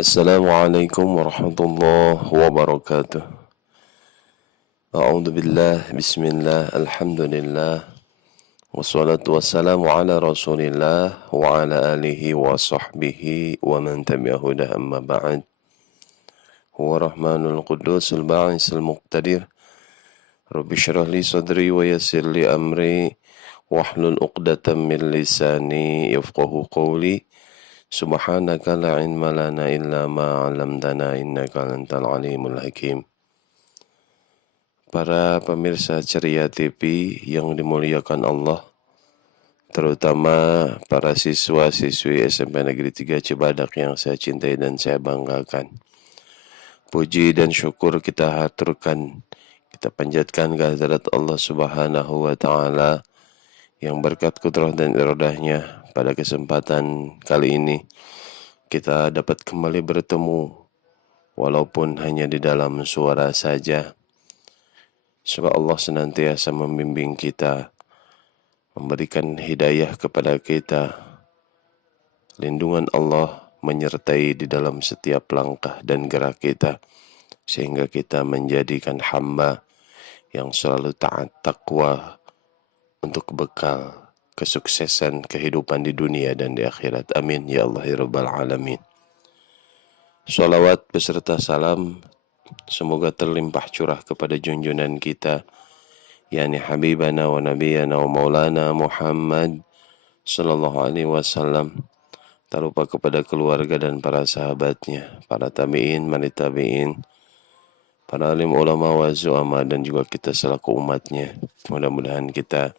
Assalamualaikum warahmatullahi wabarakatuh. A'udzu billah, bismillah, alhamdulillah, wassalatu wassalamu ala Rasulillah wa ala alihi wa sahbihi wa man tabi'ahu dah amma ba'd. Huwa Rahmanul Qudusul Ba'isul Muqtadir. Rabbi syrah li sadri wa yassir li amri wahlul 'uqdatam min lisani yafqahu qawli. Subhanaka la ilma lana illa ma 'allamtana innaka antal alimul hakim. Para pemirsa Ceria TV yang dimuliakan Allah, terutama para siswa-siswi SMP Negeri 3 Cibadak yang saya cintai dan saya banggakan. Puji dan syukur kita haturkan, kita panjatkan kehadirat Allah Subhanahu wa Ta'ala yang berkat kudrah dan iradahnya pada kesempatan kali ini kita dapat kembali bertemu walaupun hanya di dalam suara saja. Semoga Allah senantiasa membimbing kita, memberikan hidayah kepada kita, lindungan Allah menyertai di dalam setiap langkah dan gerak kita, sehingga kita menjadikan hamba yang selalu taat takwa untuk bekal kesuksesan kehidupan di dunia dan di akhirat. Amin ya Allah ya Rabbal Alamin. Salawat beserta salam semoga terlimpah curah kepada junjungan kita, yakni Habibana wa Nabiyana wa Maulana Muhammad Sallallahu Alaihi Wasallam. Tak lupa kepada keluarga dan para sahabatnya, para tabi'in, mani tabi'in, para alim ulama wa zu'ama, dan juga kita selaku umatnya. Mudah-mudahan kita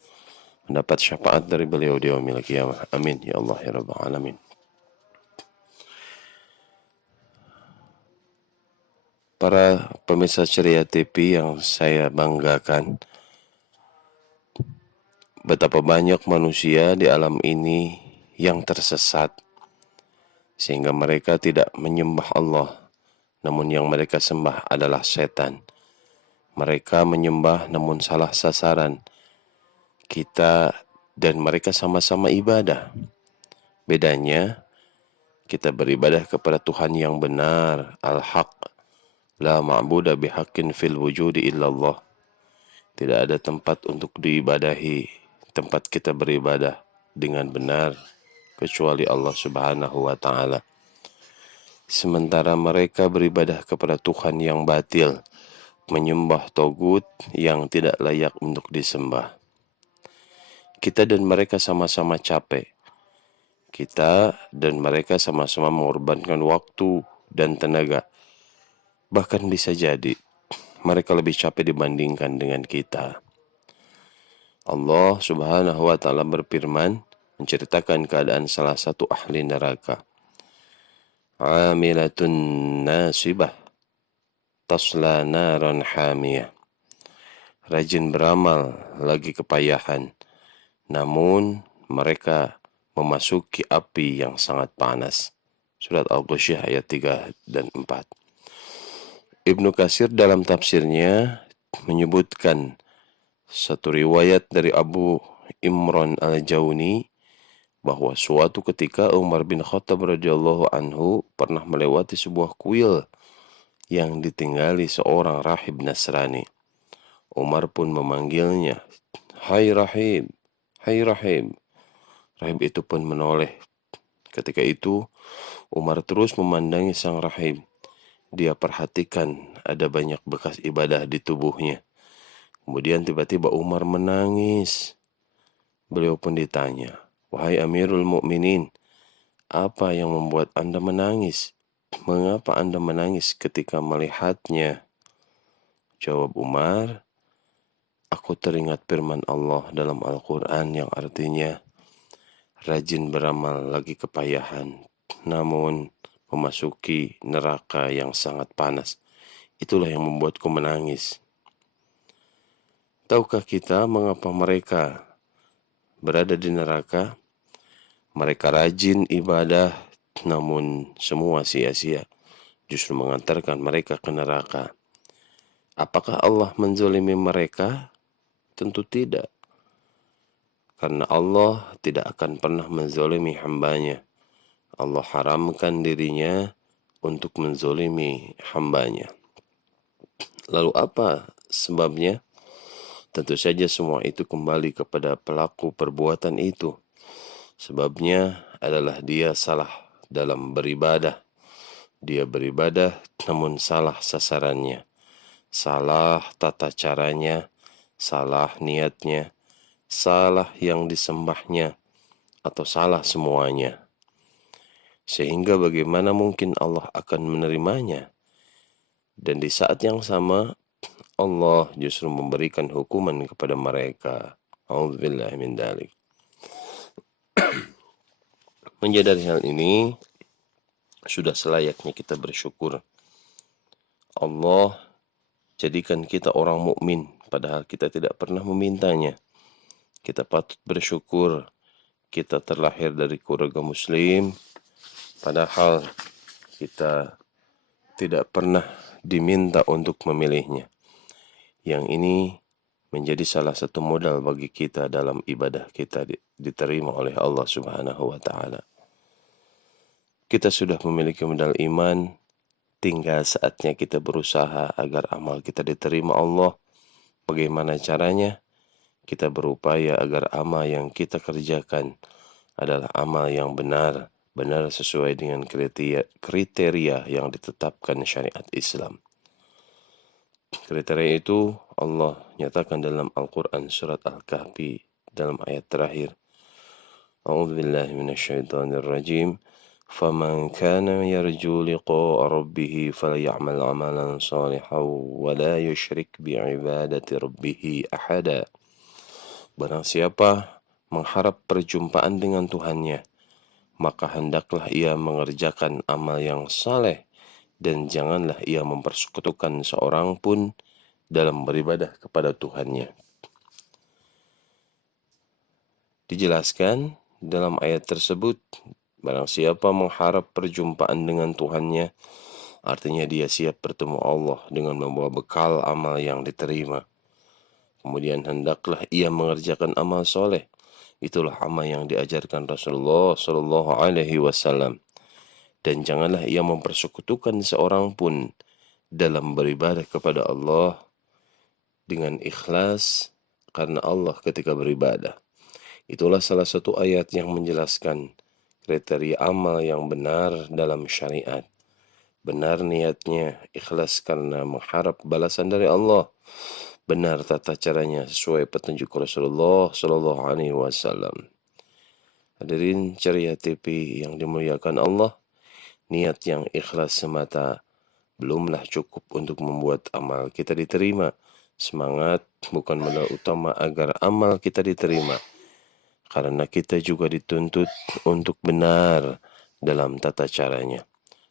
mendapat syafaat dari beliau di yaumil qiyamah. Amin ya Allah ya Rabbal Alamin. Para pemirsa Ceria TV yang saya banggakan, betapa banyak manusia di alam ini yang tersesat, sehingga mereka tidak menyembah Allah, namun yang mereka sembah adalah setan. Mereka menyembah namun salah sasaran. Kita dan mereka sama-sama ibadah. Bedanya, kita beribadah kepada Tuhan yang benar, al-haq. La ma'buda bihaqqin fil wujudi illallah. Tidak ada tempat untuk diibadahi, tempat kita beribadah dengan benar, kecuali Allah Subhanahu wa Ta'ala. Sementara mereka beribadah kepada Tuhan yang batil, menyembah togut yang tidak layak untuk disembah. Kita dan mereka sama-sama capek. Kita dan mereka sama-sama mengorbankan waktu dan tenaga. Bahkan bisa jadi mereka lebih capek dibandingkan dengan kita. Allah Subhanahu wa Ta'ala berfirman, menceritakan keadaan salah satu ahli neraka. Amilatun nasibah tasla naran hamiyah. Rajin beramal, lagi kepayahan, namun mereka memasuki api yang sangat panas. Surat Al-Ghasyiyah ayat 3 dan 4. Ibnu Katsir dalam tafsirnya menyebutkan satu riwayat dari Abu Imran Al-Jauni bahwa suatu ketika Umar bin Khattab radhiyallahu anhu pernah melewati sebuah kuil yang ditinggali seorang rahib Nasrani. Umar pun memanggilnya, "Hai rahib, hai rahib." Rahib itu pun menoleh. Ketika itu Umar terus memandangi sang rahib. Dia perhatikan ada banyak bekas ibadah di tubuhnya. Kemudian tiba-tiba Umar menangis. Beliau pun ditanya, "Wahai Amirul Mukminin, apa yang membuat Anda menangis? Mengapa Anda menangis ketika melihatnya?" Jawab Umar, "Aku teringat firman Allah dalam Al-Quran yang artinya, rajin beramal lagi kepayahan, namun memasuki neraka yang sangat panas. Itulah yang membuatku menangis." Tahukah kita mengapa mereka berada di neraka? Mereka rajin ibadah, namun semua sia-sia, justru mengantarkan mereka ke neraka. Apakah Allah menzalimi mereka? Tentu tidak. Karena Allah tidak akan pernah menzalimi hambanya. Allah haramkan dirinya untuk menzolimi hambanya. Lalu apa sebabnya? Tentu saja semua itu kembali kepada pelaku perbuatan itu. Sebabnya adalah dia salah dalam beribadah. Dia beribadah namun salah sasarannya, salah tata caranya, salah niatnya, salah yang disembahnya, atau salah semuanya. Sehingga bagaimana mungkin Allah akan menerimanya? Dan di saat yang sama, Allah justru memberikan hukuman kepada mereka. A'udzubillahi min dzalik. Menyadari hal ini, sudah selayaknya kita bersyukur. Allah jadikan kita orang mukmin, padahal kita tidak pernah memintanya. Kita patut bersyukur kita terlahir dari keluarga muslim, padahal kita tidak pernah diminta untuk memilihnya. Yang ini menjadi salah satu modal bagi kita dalam ibadah kita diterima oleh Allah Subhanahu wa Ta'ala. Kita sudah memiliki modal iman, tinggal saatnya kita berusaha agar amal kita diterima Allah. Bagaimana caranya? Kita berupaya agar amal yang kita kerjakan adalah amal yang benar sesuai dengan kriteria yang ditetapkan syariat Islam. Kriteria itu Allah nyatakan dalam Al-Quran surat Al-Kahfi dalam ayat terakhir. A'udzubillahi minasyaitonirrajim. فَمَنْ كَانَ يَرْجُو لِقَاءَ رَبِّهِ فَلْيَعْمَلْ عَمَلًا صَالِحًا وَلَا يُشْرِكْ بِعِبَادَةِ رَبِّهِ أَحَدًا. Barang siapa mengharap perjumpaan dengan Tuhannya, maka hendaklah ia mengerjakan amal yang saleh dan janganlah ia mempersekutukan seorang pun dalam beribadah kepada Tuhannya. Dijelaskan dalam ayat tersebut, barang siapa mengharap perjumpaan dengan Tuhannya, artinya dia siap bertemu Allah dengan membawa bekal amal yang diterima. Kemudian hendaklah ia mengerjakan amal soleh. Itulah amal yang diajarkan Rasulullah Shallallahu Alaihi Wasallam. Dan janganlah ia mempersekutukan seorang pun dalam beribadah kepada Allah dengan ikhlas karena Allah ketika beribadah. Itulah salah satu ayat yang menjelaskan kriteria amal yang benar dalam syariat. Benar niatnya, ikhlas karena mengharap balasan dari Allah. Benar tata caranya sesuai petunjuk Rasulullah Shallallahu Alaihi Wasallam. Hadirin Ceria TV yang dimuliakan Allah, niat yang ikhlas semata belumlah cukup untuk membuat amal kita diterima. Semangat bukan modal utama agar amal kita diterima, karena kita juga dituntut untuk benar dalam tata caranya.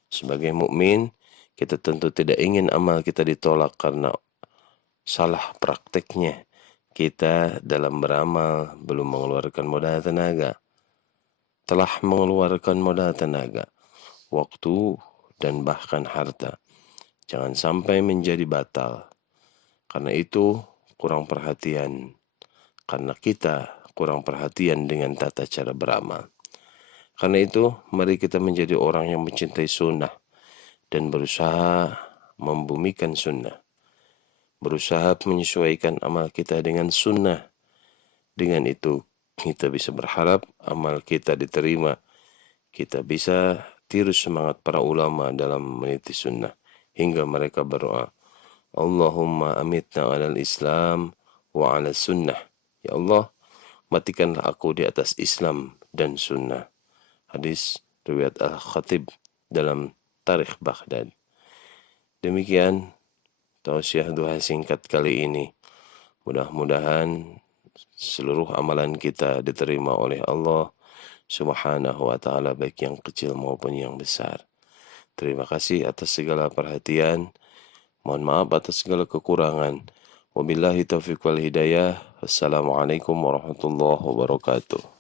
Sebagai mukmin, kita tentu tidak ingin amal kita ditolak karena salah prakteknya. Kita dalam beramal belum mengeluarkan modal tenaga. Telah mengeluarkan modal tenaga, waktu, dan bahkan harta. Jangan sampai menjadi batal. Karena itu kurang perhatian. Karena kita kurang perhatian dengan tata cara beramal. Karena itu mari kita menjadi orang yang mencintai sunnah dan berusaha membumikan sunnah. Berusaha menyesuaikan amal kita dengan sunnah. Dengan itu kita bisa berharap amal kita diterima. Kita bisa tiru semangat para ulama dalam meniti sunnah hingga mereka berdoa, Allahumma amitna alal Islam wa ala sunnah. Ya Allah, matikanlah aku di atas Islam dan sunnah. Hadis riwayat Al-Khatib dalam Tarikh Baghdad. Demikian tausiah doa singkat kali ini. Mudah-mudahan seluruh amalan kita diterima oleh Allah Subhanahu wa Ta'ala, baik yang kecil maupun yang besar. Terima kasih atas segala perhatian. Mohon maaf atas segala kekurangan. Wabillahi taufiq wal hidayah. Wassalamualaikum warahmatullahi wabarakatuh.